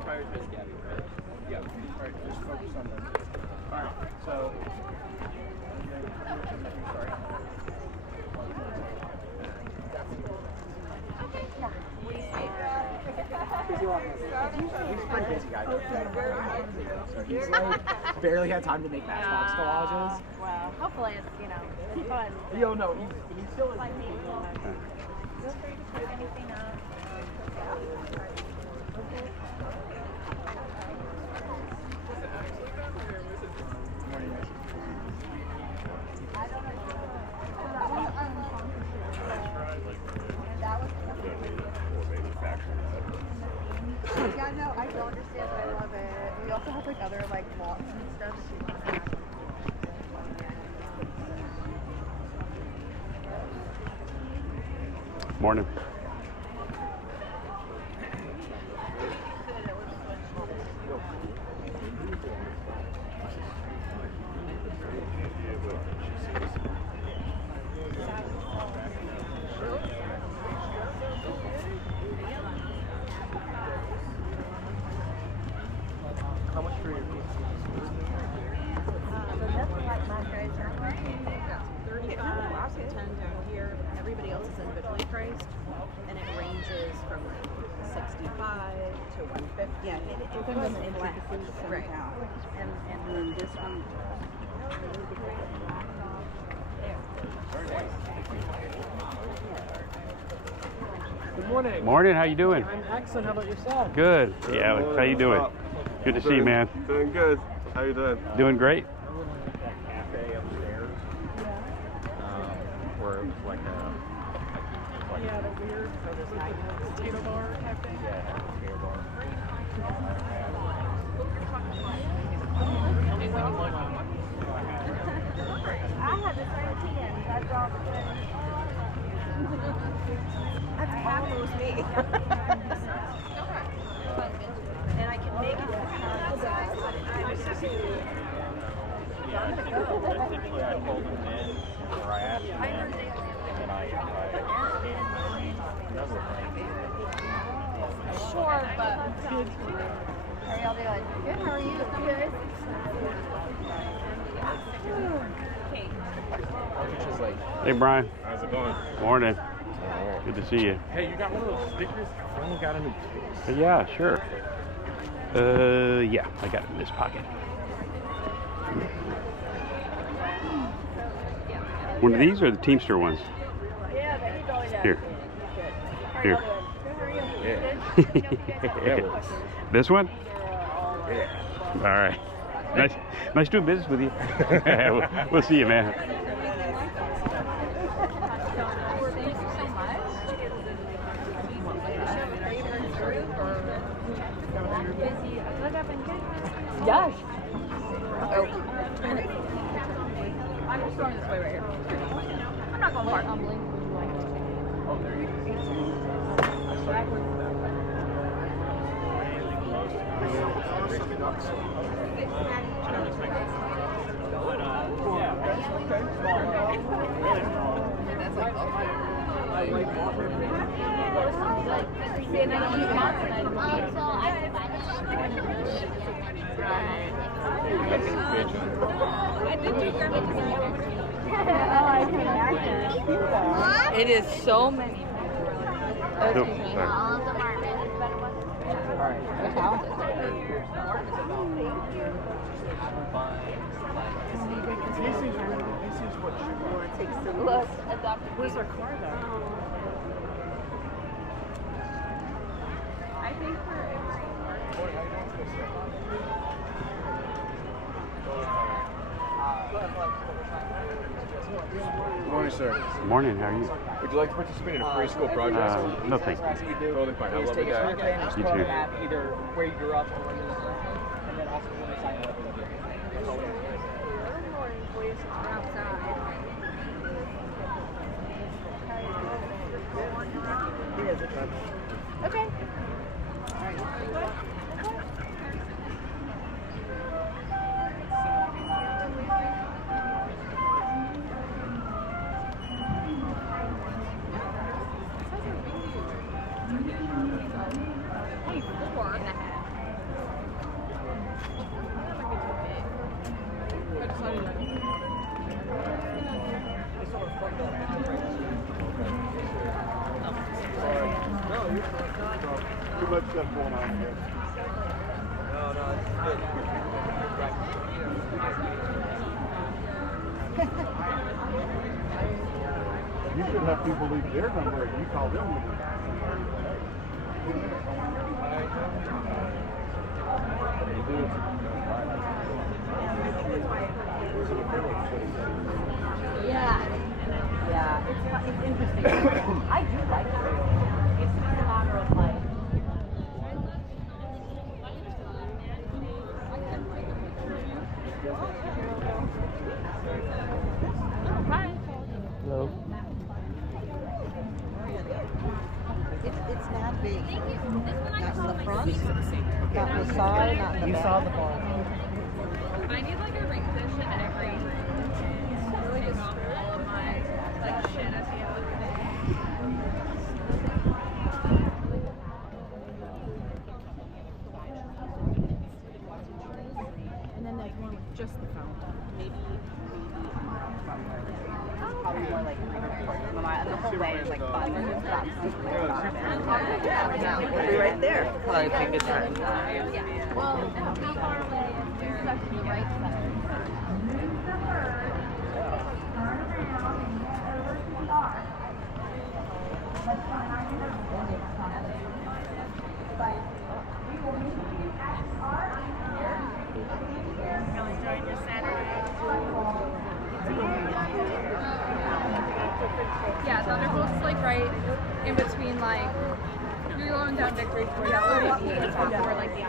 prioritize Gabby, right? Yeah. All right, just focus on them. All right, so. Sorry. He's pretty busy guy. So he's like barely had time to make Matchbox collages. Wow. Hopefully it's, it's fun. Yo, no, he's still Like me. Feel free to put anything up. Yeah, no, I don't understand, but I love it. We also have like other like blocks and stuff. Morning. how much for your So nothing like my guys are 35, 10 down here. Everybody else is individually priced, and it ranges from like 65 to 150. Yeah, it goes in flat Right. And then this one. Good morning. Morning, how you doing? I'm excellent. How about yourself? Good. Yeah, Alex, how you doing? Good to see you, man. Doing good. How you doing? Doing great. That cafe upstairs. Where it was like a. Yeah, the weird, or this nice potato bar type thing. Yeah, potato bar. I had the same tens. I brought That's almost me. And I can make it that size, but I was just Typically, I pulled them in, or I asked them in, and then I another thing. Sure, but how are y'all doing? Good, how are you? Good. Which is like, Hey, Brian. How's it going? Morning. Good to see you. Hey, you got one of those stickers? I finally got a new case. Yeah, sure. Yeah, I got it in this pocket. One of these or the Teamster ones? Yeah, but he's always Here. Here. Yeah. This one? Yeah. All right. Nice doing business with you. We'll see you, man. Thank you so much. Busy. I feel like I've been good. Yes. I'm just going this way right here. I'm not going far. oh, there you go. It is so many. Nope, sorry. All of them are Look, adopted. Where's our car though? I think for Good morning, sir. Morning, how are you? Would you like to participate in a free school project? No, thank you. Totally fine. Have a lovely day. You too. Either where you grew up or where you live, and then also when they sign up. That's all we have. Okay. Too much stuff going on here. You should have people leave their number and you call them. Yeah. Yeah, it's interesting. I do like it. It's a matter of like. Hello. It's not big. Not in the front, not the side, not the back. saw the bar. I need like a reposition every really just all of my like shit at the end of the day. And then there's one with just the fountain. Maybe probably more like the whole way is like 5 minutes. We'll be right there. Well, we are stuck to the right side. Yeah, Thunderbolt's like right in between like you're going down Victory Square. Yeah, or like the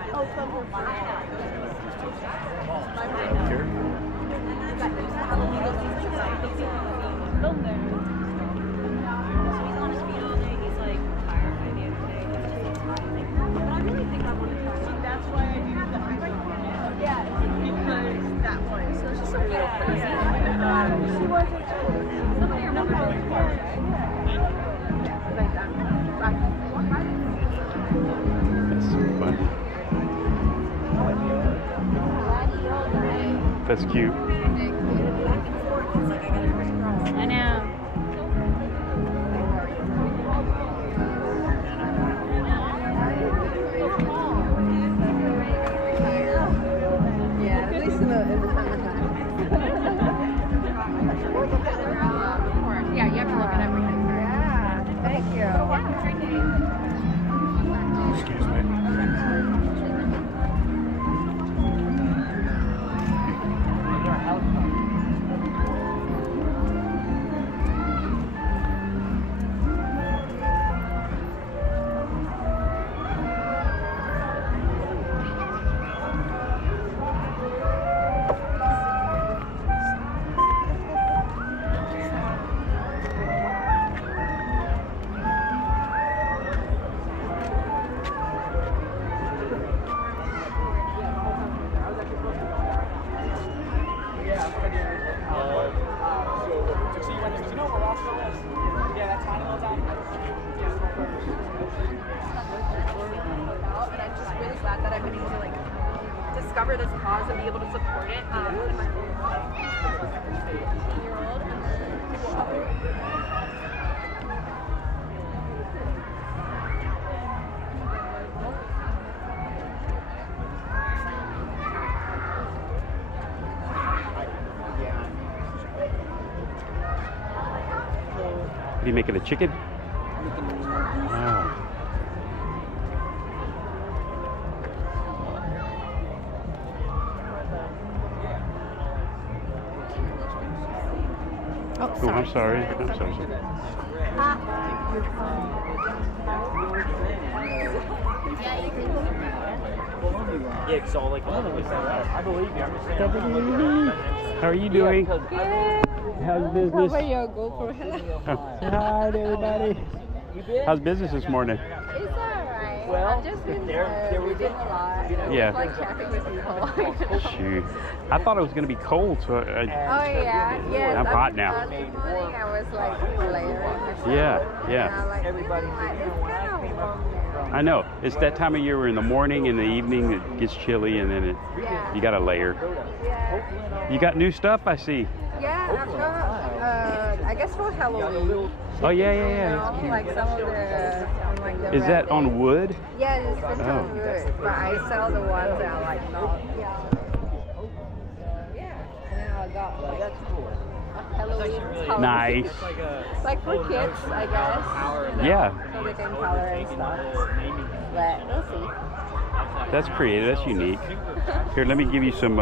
That's so funny. That's cute. I know. Yeah, at least in the summertime. Yeah, you have to look at everything. Yeah, thank you. Excuse me. And I'm just really glad that I've been able to like discover this cause and be able to support it. In my 18-year-old What are you making, a chicken? Wow. Oh, I'm sorry. I'm sorry. Yeah, because all like I believe you. I'm just saying. How are you doing? How's business? Hi, everybody. How's business this morning? It's alright. Well, I've just been there we reading go. a lot. Yeah. Just, like chatting with people. Shoot. I thought it was going to be cold, so Oh yeah, yes. I'm I hot mean, now. This morning I was like layering. Yeah, yeah. And I like, Everybody it's kind of warm now. I know. It's that time of year where in the morning and the evening it gets chilly, and then Yeah. you got to layer. Yeah. You got new stuff, I see. Yeah, I've got, I guess for Halloween. Oh, yeah, yeah, You yeah. know, like some of the like the Is that on wood? Yeah, it's printed Oh. on wood, but I sell the ones that are like not. Yeah. And then I got like a Halloween color. Nice. Like for kids, I guess. Yeah, So they can color and stuff. But we'll see. that's creative. That's unique. Here, let me give you some